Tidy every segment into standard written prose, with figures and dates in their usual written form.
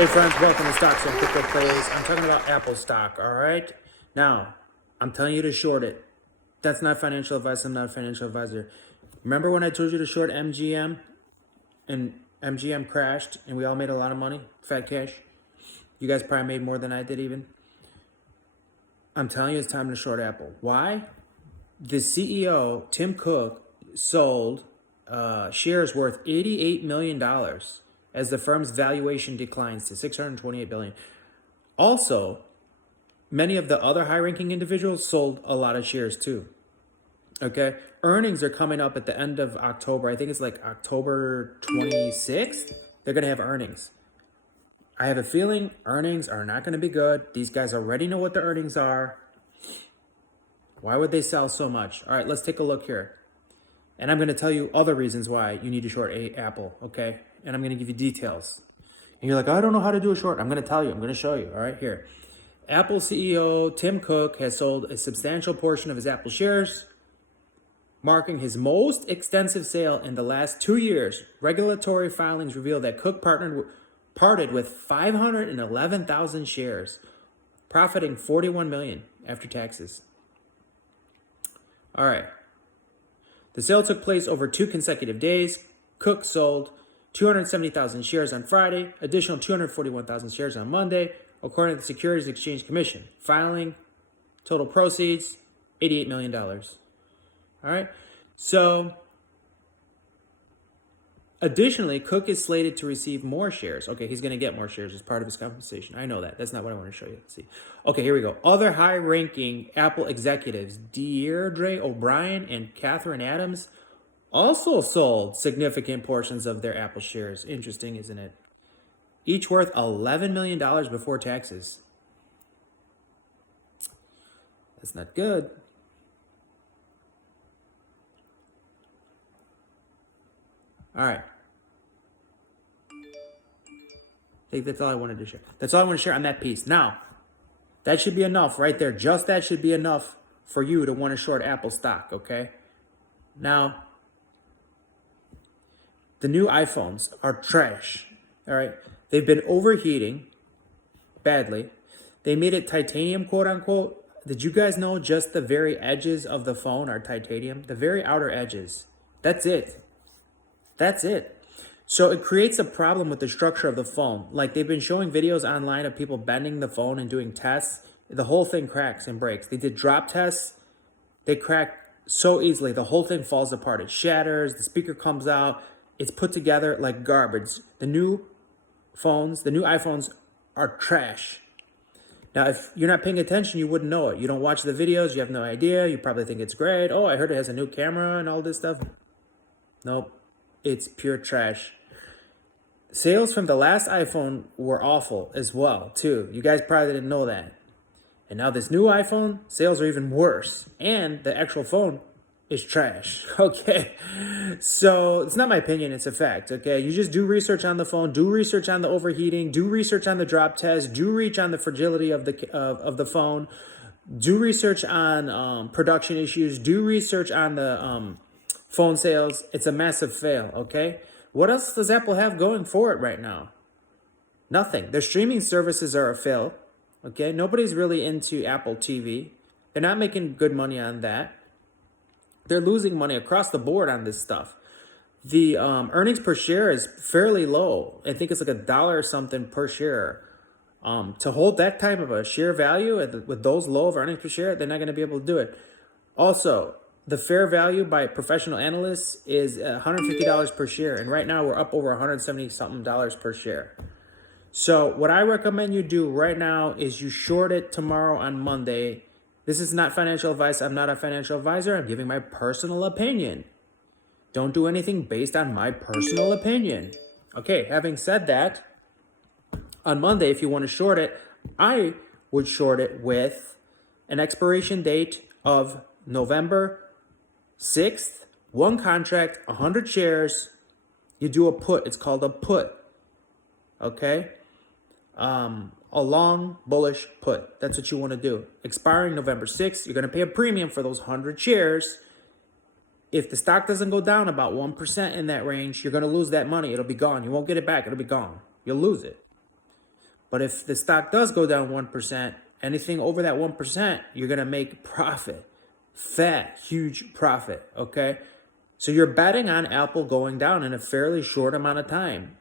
Hey friends, welcome to Stocks and Crypto Plays. I'm talking about Apple stock, all right? Now, I'm telling you to short it. That's not financial advice. I'm not a financial advisor. Remember when I told you to short MGM and MGM crashed and we all made a lot of money? Fat cash. You guys probably made more than I did even. I'm telling you it's time to short Apple. Why? The CEO, Tim Cook, sold shares worth $88 million as the firm's valuation declines to $628 billion. Also, many of the other high-ranking individuals sold a lot of shares too. Okay, earnings are coming up at the end of October. I think it's like October 26th. They're gonna have earnings. I have a feeling earnings are not gonna be good. These guys already know what the earnings are. Why would they sell so much? All right, let's take a look here. And I'm gonna tell you other reasons why you need to short Apple, okay? And I'm gonna give you details. And you're like, I don't know how to do a short. I'm gonna tell you, I'm gonna show you, all right, here. Apple CEO Tim Cook has sold a substantial portion of his Apple shares, marking his most extensive sale in the last 2 years. Regulatory filings reveal that Cook parted with 511,000 shares, profiting $41 million after taxes. All right. The sale took place over 2 consecutive days. Cook sold 270,000 shares on Friday, additional 241,000 shares on Monday, according to the Securities and Exchange Commission. Filing, total proceeds, $88 million. All right. So, additionally, Cook is slated to receive more shares. Okay, he's going to get more shares as part of his compensation. I know that. That's not what I want to show you. Let's see. Okay, here we go. Other high-ranking Apple executives, Deirdre O'Brien and Catherine Adams, also sold significant portions of their Apple shares. Interesting, isn't it? Each worth $11 million before taxes. That's not good. All right. I think that's all I wanted to share. That's all I want to share on that piece. Now, that should be enough right there. Just that should be enough for you to want to short Apple stock, okay? Now, the new iPhones are trash, all right? They've been overheating badly. They made it titanium, quote unquote. Did you guys know just the very edges of the phone are titanium? The very outer edges. That's it. That's it. So it creates a problem with the structure of the phone. Like they've been showing videos online of people bending the phone and doing tests. The whole thing cracks and breaks. They did drop tests. They crack so easily. The whole thing falls apart. It shatters. The speaker comes out. It's put together like garbage. The new phones, the new iPhones are trash. Now, if you're not paying attention, you wouldn't know it. You don't watch the videos. You have no idea. You probably think it's great. Oh, I heard it has a new camera and all this stuff. Nope. It's pure trash. Sales from the last iPhone were awful as well, too. You guys probably didn't know that. And now this new iPhone, sales are even worse. And the actual phone is trash, okay? So it's not my opinion, it's a fact, okay? You just do research on the phone, do research on the overheating, do research on the drop test, do research on the fragility of the phone, do research on production issues, do research on the phone sales. It's a massive fail, okay? What else does Apple have going for it right now? Nothing. Their streaming services are a fail. Okay, nobody's really into Apple TV. They're not making good money on that. They're losing money across the board on this stuff. The earnings per share is fairly low. I think it's like $1 or something per share. To hold that type of a share value with those low of earnings per share, they're not going to be able to do it. Also, the fair value by professional analysts is $150 per share. And right now we're up over $170-something per share. So what I recommend you do right now is you short it tomorrow on Monday. This is not financial advice. I'm not a financial advisor. I'm giving my personal opinion. Don't do anything based on my personal opinion. Okay, having said that, on Monday, if you want to short it, I would short it with an expiration date of November 6th, one contract, 100 shares. You do a put. It's called a put. Okay? A long bullish put. That's what you want to do. Expiring November 6th, you're going to pay a premium for those 100 shares. If the stock doesn't go down about 1% in that range, you're going to lose that money. It'll be gone. You won't get it back. It'll be gone. You'll lose it. But if the stock does go down 1%, anything over that 1%, you're going to make profit. Fat, huge profit, okay? So you're betting on Apple going down in a fairly short amount of time.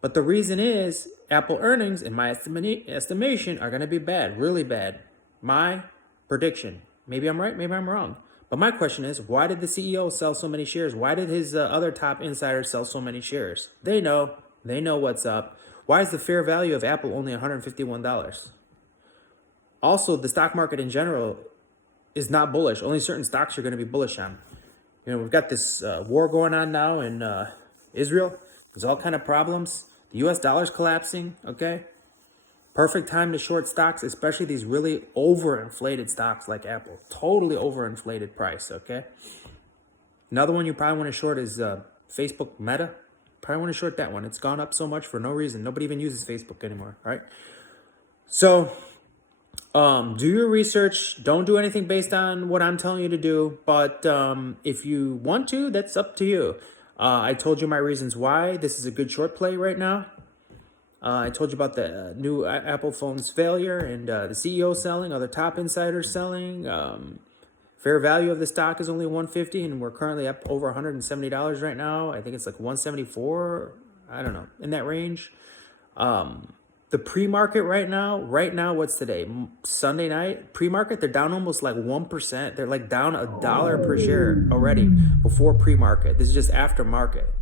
But the reason is Apple earnings, in my estimation, are going to be bad, really bad. My prediction. Maybe I'm right, maybe I'm wrong. But my question is, why did the CEO sell so many shares? Why did his other top insiders sell so many shares? They know what's up. Why is the fair value of Apple only $151? Also, the stock market in general is not bullish. Only certain stocks you're going to be bullish on. You know, we've got this war going on now in Israel. There's all kind of problems. The U.S. dollar's collapsing, okay? Perfect time to short stocks, especially these really overinflated stocks like Apple. Totally overinflated price, okay? Another one you probably want to short is Facebook Meta. Probably want to short that one. It's gone up so much for no reason. Nobody even uses Facebook anymore, all right? So, do your research. Don't do anything based on what I'm telling you to do. But if you want to, that's up to you. I told you my reasons why. This is a good short play right now. I told you about the new Apple phone's failure and the CEO selling, other top insiders selling. Fair value of the stock is only $150, and we're currently up over $170 right now. I think it's like $174. I don't know, in that range. The pre-market right now, what's today? Sunday night? Pre-market, they're down almost like 1%. They're like down $1 per share already before pre-market. This is just after market.